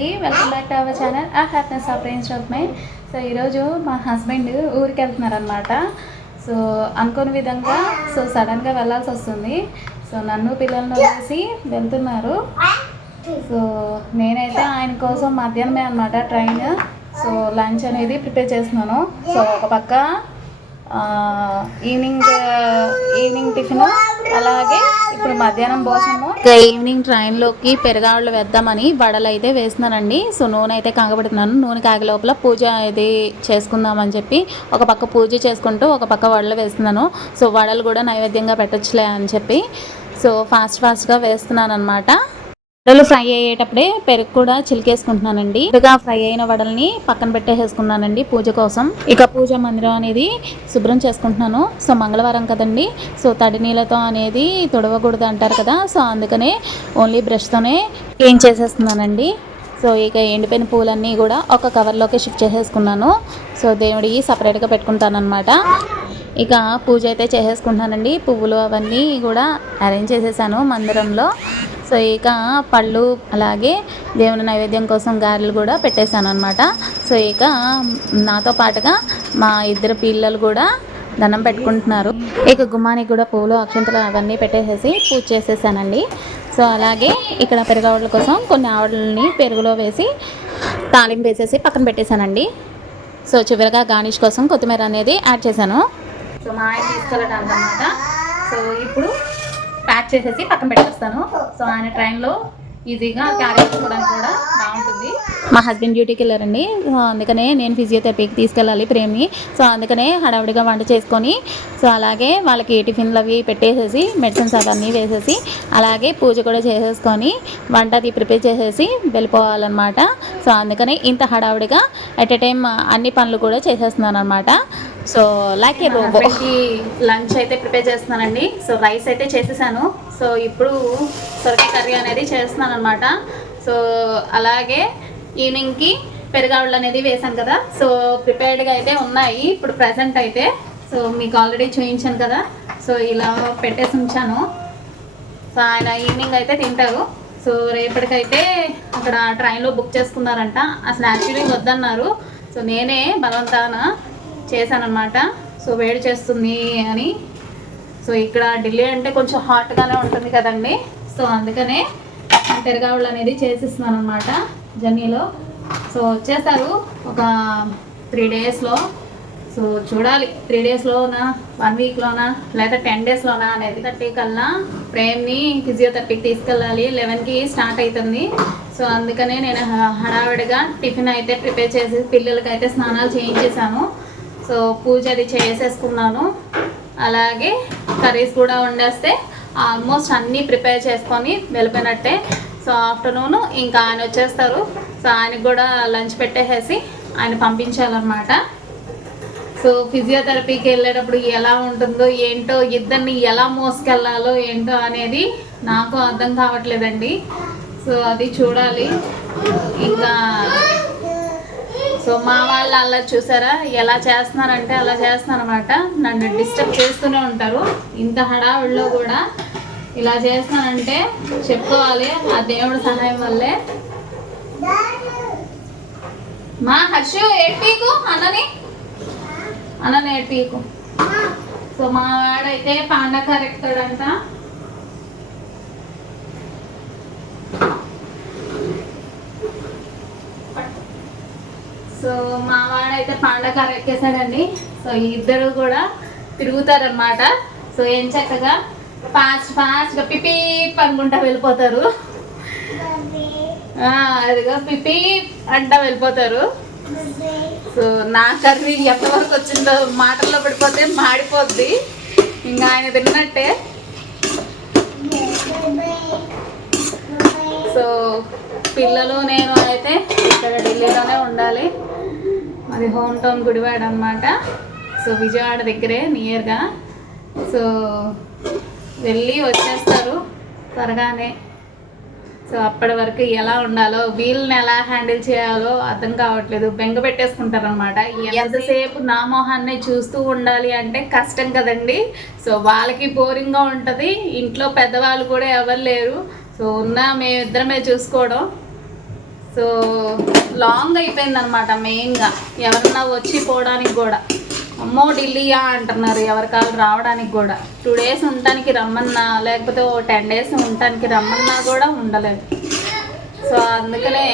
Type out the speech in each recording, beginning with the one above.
అండి, welcome back to our channel ఆ happiness of range of mind. So ఈరోజు మా హస్బెండ్ ఊరికి వెళ్తున్నారనమాట. సో అనుకోని విధంగా సడన్గా వెళ్ళాల్సి వస్తుంది. సో నన్ను పిల్లలను వదిలేసి వెళ్తున్నారు. సో నేనైతే ఆయన కోసం మధ్యాహ్నమే అనమాట ట్రైన్. సో లంచ్ అనేది ప్రిపేర్ చేస్తున్నాను. సో ఒక పక్క ఈవినింగ్ టిఫిన్, అలాగే ఇప్పుడు మధ్యాహ్నం భోజనము. ఈవినింగ్ ట్రైన్లోకి పెరగాళ్ళు వేద్దామని వడలు అయితే వేస్తున్నానండి. సో నూనె అయితే కాగబెడుతున్నాను. నూనె కాగే లోపల పూజ అయితే చేసుకుందామని చెప్పి ఒక పక్క పూజ చేసుకుంటూ ఒక పక్క వడలు వేస్తున్నాను. సో వడలు కూడా నైవేద్యంగా పెట్టొచ్చులే అని చెప్పి సో ఫాస్ట్గా వేస్తున్నాను అనమాట. వడలు ఫ్రై అయ్యేటప్పుడే పెరుగు కూడా చిలికేసుకుంటున్నానండి. ఇక ఫ్రై అయిన వడల్ని పక్కన పెట్టేసుకున్నానండి పూజ కోసం. ఇక పూజ మందిరం అనేది శుభ్రం చేసుకుంటున్నాను. సో మంగళవారం కదండి, సో తడి నీళ్ళతో అనేది తొడవకూడదు అంటారు కదా. సో అందుకనే ఓన్లీ బ్రష్తోనే క్లీన్ చేసేస్తున్నానండి. సో ఇక ఎండిపోయిన పూలన్నీ కూడా ఒక కవర్లోకి షిఫ్ట్ చేసేసుకున్నాను. సో దేవుడికి సపరేట్గా పెట్టుకుంటానమాట. ఇక పూజ అయితే చేసేసుకుంటున్నానండి. పువ్వులు అవన్నీ కూడా అరేంజ్ చేసేసాను మందిరంలో. సో ఇక పళ్ళు అలాగే దేవుని నైవేద్యం కోసం గారెలు కూడా పెట్టేశాను అనమాట. సో ఇక నాతో పాటుగా మా ఇద్దరు పిల్లలు కూడా దండం పెట్టుకుంటున్నారు. ఇక గుమ్మానికి కూడా పువ్వులు అక్షంతలు అవన్నీ పెట్టేసేసి పూజ చేసేసానండి. సో అలాగే ఇక్కడ పెరుగావడల కోసం కొన్ని ఆవడలని పెరుగులో వేసి తాలింపు వేసేసి పక్కన పెట్టేశానండి. సో చివరిగా గార్నిష్ కోసం కొత్తిమీర అనేది యాడ్ చేశాను. సో మా ఆయన తీసుకెళ్ళడానికి అనమాట. సో ఇప్పుడు ప్యాక్ చేసేసి పక్కన పెట్టేస్తాను. సో ఆయన ట్రైన్లో ఈజీగా క్యారీ చేసుకోవడానికి కూడా బాగుంటుంది. మా హస్బెండ్ డ్యూటీకి వెళ్ళారండి. సో అందుకనే నేను ఫిజియోథెరపీకి తీసుకెళ్ళాలి ప్రేమ్ని. సో అందుకనే హడావుడిగా వంట చేసుకొని సో అలాగే వాళ్ళకి టిఫిన్లు అవి పెట్టేసేసి మెడిసిన్స్ అవన్నీ వేసేసి అలాగే పూజ కూడా చేసేసుకొని వంట అది ప్రిపేర్ చేసేసి వెళ్ళిపోవాలన్నమాట. సో అందుకనే ఇంత హడావుడిగా ఎట్ ఎ టైం అన్ని పనులు కూడా చేసేస్తున్నాను అనమాట. సో లైక్ లంచ్ అయితే ప్రిపేర్ చేస్తున్నానండి. సో రైస్ అయితే చేసేసాను. సో ఇప్పుడు సొరకాయ కర్రీ అనేది చేస్తున్నాను అనమాట. సో అలాగే ఈవినింగ్కి పెరుగాళ్ళు అనేది వేసాను కదా. సో ప్రిపేర్డ్గా అయితే ఉన్నాయి ఇప్పుడు ప్రజెంట్ అయితే. సో మీకు ఆల్రెడీ చూపించాను కదా. సో ఇలా పెట్టేసి ఉంచాను. సో ఆయన ఈవినింగ్ అయితే తింటారు. సో రేపటికైతే అక్కడ ట్రైన్లో బుక్ చేసుకున్నారంట. అసలు యాక్చువల్లీ వద్దన్నారు. సో నేనే బలవంతాన చేశానమాట. సో వేడి చేస్తుంది అని. సో ఇక్కడ ఢిల్లీ అంటే కొంచెం హాట్గానే ఉంటుంది కదండి. సో అందుకనే పెరుగావుళ్ళు అనేది చేసిస్తున్నాను అనమాట జర్నీలో. సో వచ్చేస్తారు ఒక 3 డేస్లో. సో చూడాలి 3 డేస్లోనా 1 వీక్లోనా లేదా 10 డేస్లోనా అనేది. 30 కల్లా ప్రేమ్ని ఫిజియోథెరపీకి తీసుకెళ్ళాలి. 11కి స్టార్ట్ అవుతుంది. సో అందుకనే నేను హడావిడిగా టిఫిన్ అయితే ప్రిపేర్ చేసి పిల్లలకి అయితే స్నానాలు చేయించేసాను. సో పూజ అది చేసేసుకున్నాను. అలాగే కర్రీస్ కూడా వండేస్తే ఆల్మోస్ట్ అన్నీ ప్రిపేర్ చేసుకొని వెళ్ళిపోయినట్టే. సో ఆఫ్టర్నూన్ ఇంకా ఆయన వచ్చేస్తారు. సో ఆయనకు కూడా లంచ్ పెట్టేసేసి ఆయన పంపించాలన్నమాట. సో ఫిజియోథెరపీకి వెళ్ళేటప్పుడు ఎలా ఉంటుందో ఏంటో, ఇద్దరిని ఎలా మోసుకెళ్ళాలో ఏంటో అనేది నాకు అర్థం కావట్లేదండి. సో అది చూడాలి. ఇంకా సో మా వాళ్ళు అలా చూసారా ఎలా చేస్తున్నారంటే అలా చేస్తున్నారన్నమాట. నన్ను డిస్టర్బ్ చేస్తూనే ఉంటారు. ఇంత హడావిడిలో కూడా ఇలా చేస్తున్నానంటే చెప్పుకోవాలి ఆ దేవుడి సహాయం వల్లే. మా హర్షు ఏడ్పీకు అన్నని ఏడ్పీకు. సో మా వాడైతే పాండా కరెక్తాడంట. సో మా వాడైతే పాండకారు ఎక్కేసాడండి. సో ఇద్దరు కూడా తిరుగుతారనమాట. సో ఏం చక్కగా ఫాస్ట్గా పిపి అనుకుంటా వెళ్ళిపోతారు. అదిగా పిపి అంటా వెళ్ళిపోతారు. సో నా కర్రీ ఎంతవరకు వచ్చిందో మాటల్లో పడిపోతే మాడిపోద్ది. ఇంకా ఆయన తిన్నట్టే. సో పిల్లలు నేను అయితే ఇక్కడ ఢిల్లీలోనే ఉండాలి. అది హోమ్ టౌన్ గుడివాడ అనమాట. సో విజయవాడ దగ్గరే నియర్గా. సో వెళ్ళి వచ్చేస్తారు త్వరగానే. సో అప్పటి వరకు ఎలా ఉండాలో, వీళ్ళని ఎలా హ్యాండిల్ చేయాలో అర్థం కావట్లేదు. బెంగ పెట్టేసుకుంటారు అనమాట. ఎంతసేపు నా మొహాన్ని చూస్తూ ఉండాలి అంటే కష్టం కదండి. సో వాళ్ళకి బోరింగ్గా ఉంటుంది. ఇంట్లో పెద్దవాళ్ళు కూడా ఎవరు లేరు. సో మేమిద్దరమే చూసుకోవడం. సో లాంగ్ అయిపోయింది అనమాట. మెయిన్గా ఎవరన్నా వచ్చి పోవడానికి కూడా అమ్మో ఢిల్లీయా అంటున్నారు, ఎవరికాలు రావడానికి కూడా. 2 days ఉండటానికి రమ్మన్నా, లేకపోతే 10 days ఉండటానికి రమ్మన్నా కూడా ఉండలేదు. సో అందుకనే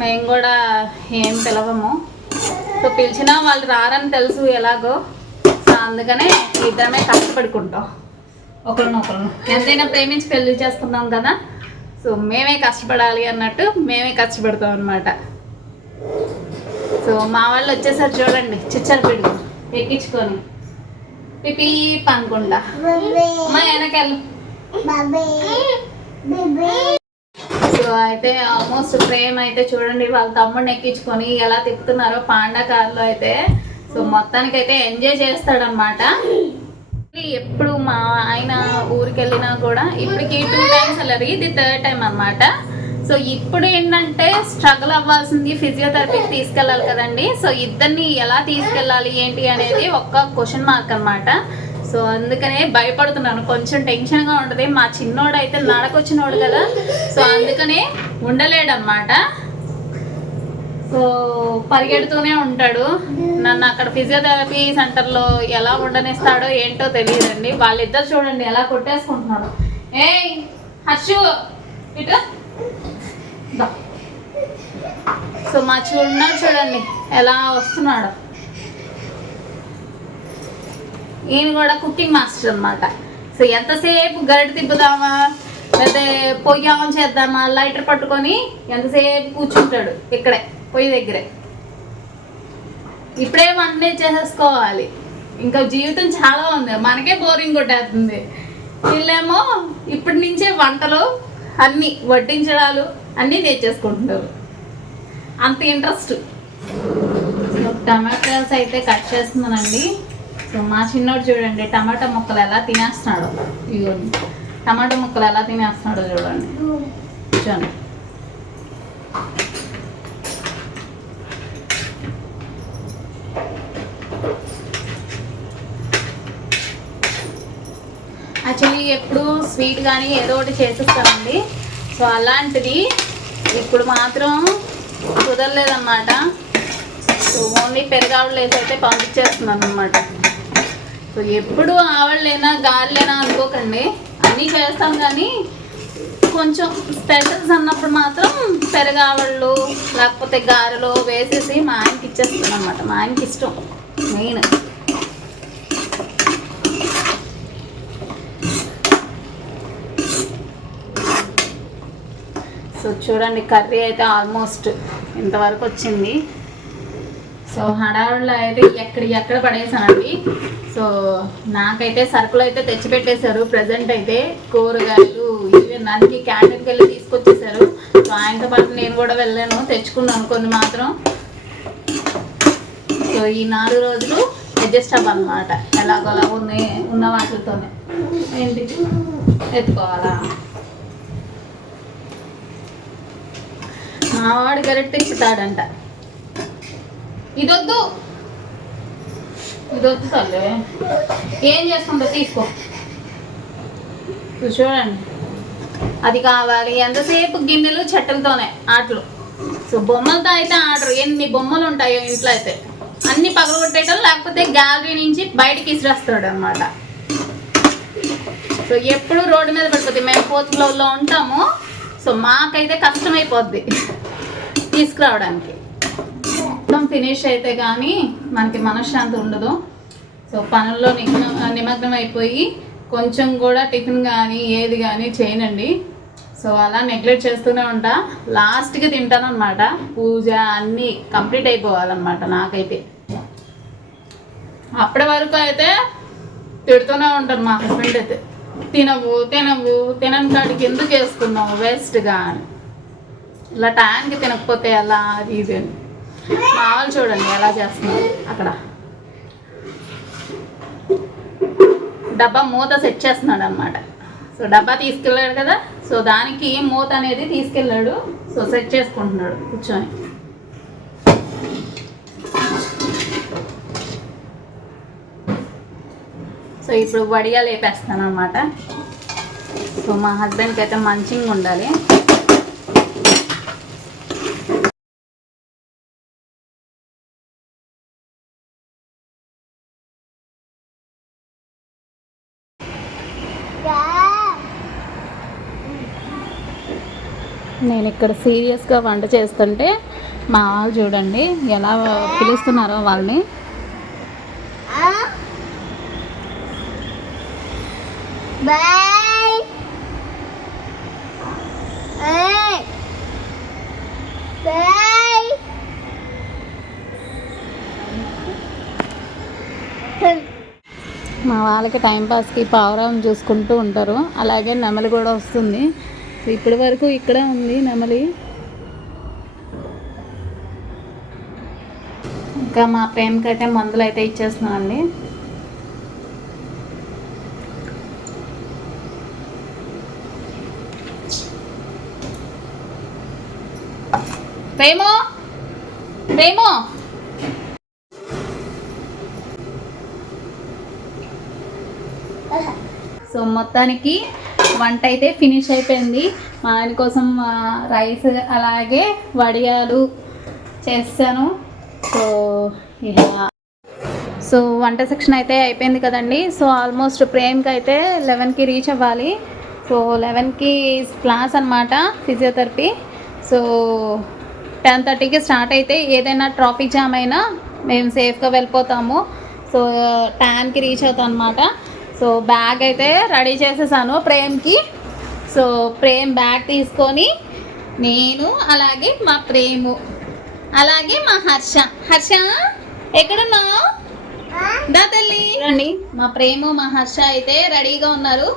మేము కూడా ఏం పిలవము. సో పిలిచినా వాళ్ళు రారని తెలుసు ఎలాగో. సో అందుకనే ఇద్దరమే కష్టపడుకుంటాం ఒకరినొకరు. ఎంతైనా ప్రేమించి పెళ్లి చేసుకున్నాం కదా, సో మేమే కష్టపడాలి అన్నట్టు మేమే కష్టపడతాం అనమాట. సో మా వాళ్ళు వచ్చేసరి చూడండి, చిచ్చర పిడుగు ఎక్కించుకొని పిపి అనుకుంటా మా వెనకాల. సో అయితే ఆల్మోస్ట్ ప్రేమ అయితే చూడండి వాళ్ళ తమ్ముడిని ఎక్కించుకొని ఎలా తిప్పుతున్నారో పాండా కార్లో అయితే. సో మొత్తానికి అయితే ఎంజాయ్ చేస్తాడనమాట. ఎప్పుడు మా ఆయన ఊరికి వెళ్ళినా కూడా ఇప్పటికి 2 times వెళ్ళారు, ఇది 3rd time అనమాట. సో ఇప్పుడు ఏంటంటే స్ట్రగుల్ అవ్వాల్సింది ఫిజియోథెరపీకి తీసుకెళ్ళాలి కదండి. సో ఇద్దరిని ఎలా తీసుకెళ్ళాలి ఏంటి అనేది ఒక్క క్వశ్చన్ మార్క్ అనమాట. సో అందుకనే భయపడుతున్నాను, కొంచెం టెన్షన్గా ఉంటుంది. మా చిన్నోడు అయితే నడకొచ్చినోడు కదా, సో అందుకనే ఉండలేడన్నమాట. సో పరిగెడుతూనే ఉంటాడు. నన్ను అక్కడ ఫిజియోథెరపీ సెంటర్లో ఎలా ఉండనిస్తాడో ఏంటో తెలియదండి. వాళ్ళిద్దరు చూడండి ఎలా కొట్టేసుకుంటున్నారు. ఏయ్ హర్షు ఇటు. సో మా చూడండి ఎలా వస్తున్నాడు. ఈయన కూడా కుకింగ్ మాస్టర్ అనమాట. సో ఎంతసేపు గరిటె తిప్పుదామా లేదా పొయ్యి ఆన్ చేద్దామా లైటర్ పట్టుకొని ఎంతసేపు కూర్చుంటాడు ఇక్కడే పొయ్యి దగ్గరే. ఇప్పుడే వంటనే చేసేసుకోవాలి, ఇంకా జీవితం చాలా ఉంది, మనకే బోరింగ్ కొట్టేస్తుంది. వీళ్ళేమో ఇప్పటి నుంచే వంటలు అన్నీ వడ్డించడాలు అన్నీ నేర్చేసుకుంటున్నారు, అంత ఇంట్రెస్ట్. టమాటాస్ అయితే కట్ చేస్తున్నానండి. సో మా చిన్నోడు చూడండి టమాటా ముక్కలు ఎలా తినేస్తున్నాడు. ఇవ్వండి టమాటా ముక్కలు ఎలా తినేస్తున్నాడో చూడండి. చూడండి యాక్చువల్లీ ఎప్పుడు స్వీట్ కానీ ఏదో ఒకటి చేసిస్తామండి. సో అలాంటిది ఇప్పుడు మాత్రం కుదరలేదన్నమాట. సో ఓన్లీ పెరుగావులు వేసి అయితే పంపించేస్తున్నాను అనమాట. సో ఎప్పుడు ఆవళ్ళైనా గారెలైనా అనుకోకండి, అన్నీ చేస్తాం కానీ కొంచెం స్పెషల్స్ అన్నప్పుడు మాత్రం పెరుగావళ్ళు లేకపోతే గారెలు వేసేసి మా ఆయనకి ఇచ్చేస్తాను అనమాట. మా ఆయనకి ఇష్టం మెయిన్. సో చూడండి కర్రీ అయితే ఆల్మోస్ట్ ఇంతవరకు వచ్చింది. సో హడావుడిలో అయితే ఎక్కడ పడేసానండి. సో నాకైతే సరుకులు అయితే తెచ్చిపెట్టేశారు. ప్రజెంట్ అయితే కూరగాయలు ఈవెన్ అన్ని క్యాంటీన్కి వెళ్ళి తీసుకొచ్చేసారు. సో ఆయనతో పాటు నేను కూడా వెళ్ళాను, తెచ్చుకున్నాను కొన్ని మాత్రం. సో ఈ 4 రోజులు అడ్జస్ట్ అవ్వాలన్నమాట. ఎలాగోలా ఉన్న వాటితోనే ఇంటికి ఎత్తుకోవాలా. మావాడు గరిటె తెచ్చుతాడంట. ఇదొద్దు తల్లి, ఏం చేసుకుంటా తీసుకో. చూడండి అది కావాలి, ఎంతసేపు గిన్నెలు చెట్టలతోనే ఆటలు. సో బొమ్మలతో అయితే ఆటరు. ఎన్ని బొమ్మలు ఉంటాయో ఇంట్లో అయితే అన్ని పగలగొట్టేయటం, లేకపోతే గ్యాలరీ నుంచి బయటకి ఇసిరేస్తాడు అనమాట. సో ఎప్పుడు రోడ్డు మీద పడిపోతుంది. మేము 4th floorలో ఉంటాము. సో మాకైతే కష్టమైపోద్ది తీసుకురావడానికి. మొత్తం ఫినిష్ అయితే కానీ మనకి మనశ్శాంతి ఉండదు. సో పనుల్లో నిమగ్నం అయిపోయి కొంచెం కూడా టిఫిన్ కానీ ఏది కానీ చేయనండి. సో అలా నెగ్లెక్ట్ చేస్తూనే ఉంటా. లాస్ట్కి తింటాను అనమాట. పూజ అన్నీ కంప్లీట్ అయిపోవాలన్నమాట నాకైతే. అప్పటి వరకు అయితే తిడుతూనే ఉంటాను మా హస్బెండ్ అయితే, తినని కాడికి ఎందుకు వేసుకున్నావు వేస్ట్గా అని. ఇలా టైంకి తినకపోతే ఎలా అది ఇది అని. మా వాళ్ళు చూడండి ఎలా చేస్తున్నారు. అక్కడ డబ్బా మూత సెట్ చేస్తున్నాడు అనమాట. సో డబ్బా తీసుకెళ్ళాడు కదా, సో దానికి మూత అనేది తీసుకెళ్ళాడు. సో సెట్ చేసుకుంటున్నాడు కూర్చొని. సో ఇప్పుడు వడియాలు వేపేస్తాను అనమాట. సో మా హస్బెండ్కి అయితే మంచిగా ఉండాలి. నేను ఇక్కడ సీరియస్గా వంట చేస్తుంటే మా వాళ్ళు చూడండి ఎలా పిలుస్తున్నారో వాళ్ళని. మా వాళ్ళకి టైంపాస్కి పావురం చూసుకుంటూ ఉంటారు. అలాగే నెమలి కూడా వస్తుంది. ఇప్పటి వరకు ఇక్కడే ఉంది నెమలి. ఇంకా మా ప్రేమకి అయితే మందులు అయితే ఇచ్చేస్తున్నామండి. ప్రేమో ప్రేమో సో మొత్తానికి వంట అయితే ఫినిష్ అయిపోయింది. మా ఆయన కోసం రైస్ అలాగే వడియాలు చేస్తాను. సో వంట సెక్షన్ అయితే అయిపోయింది కదండి. సో ఆల్మోస్ట్ ప్రేమ్కి అయితే 11కి రీచ్ అవ్వాలి. సో 11కి క్లాస్ అనమాట ఫిజియోథెరపీ. సో 10:30కి స్టార్ట్ అయితే ఏదైనా ట్రాఫిక్ జామ్ అయినా మేము సేఫ్గా వెళ్ళిపోతాము. సో 10కి రీచ్ అవుతాం అనమాట. సో బ్యాగ్ అయితే రెడీ చేసేసాను ప్రేమ్కి. సో ప్రేమ్ బ్యాగ్ తీసుకొని నేను అలాగే మా ప్రేము అలాగే మా హర్ష ఎక్కడున్నావు దా తల్లి రండి. మా ప్రేము మా హర్ష అయితే రెడీగా ఉన్నారు.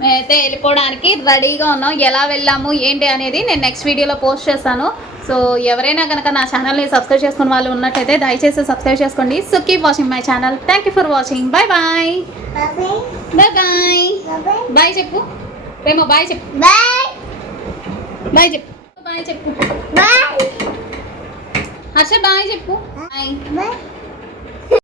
మేమైతే వెళ్ళిపోవడానికి రెడీగా ఉన్నాం. ఎలా వెళ్ళాము ఏంటి అనేది నేను నెక్స్ట్ వీడియోలో పోస్ట్ చేస్తాను. సో ఎవరైనా కనుక నా ఛానల్ని సబ్స్క్రైబ్ చేసుకున్న వాళ్ళు ఉన్నట్టయితే దయచేసి సబ్స్క్రైబ్ చేసుకోండి. So keep watching my channel. Thank you for watching. Bye bye bye bye bye చెప్పు ప్రేమ. బాయ్ చెప్పు. బాయ్ చెప్పు. బాయ్ చెప్పు. హర్ష బాయ్ చెప్పు. బాయ్.